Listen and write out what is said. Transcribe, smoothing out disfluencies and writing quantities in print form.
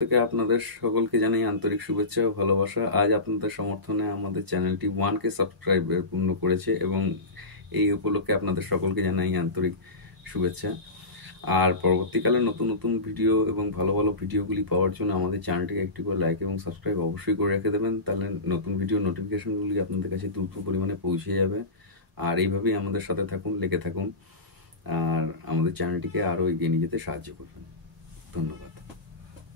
থেকে আপনাদের সকলকে জানাই আন্তরিক শুভেচ্ছা ও ভালোবাসা। আজ আপনাদের সমর্থনে আমাদের চ্যানেলটি 1K সাবস্ক্রাইবার পূর্ণ করেছে এবং এই উপলক্ষে আপনাদের সকলকে জানাই আন্তরিক শুভেচ্ছা। আর পরবর্তীকালে নতুন নতুন ভিডিও এবং ভালো ভালো ভিডিওগুলি পাওয়ার জন্য আমাদের চ্যানেলটিকে একটি করে লাইক এবং সাবস্ক্রাইব অবশ্যই করে রেখে দেবেন, তাহলে নতুন ভিডিও নোটিফিকেশনগুলি আপনাদের কাছে দ্রুত পরিমাণে পৌঁছে যাবে। আর এইভাবেই আমাদের সাথে থাকুন, লেগে থাকুন, আর আমাদের চ্যানেলটিকে আরও এগিয়ে নিয়ে যেতে সাহায্য করবেন। ধন্যবাদ।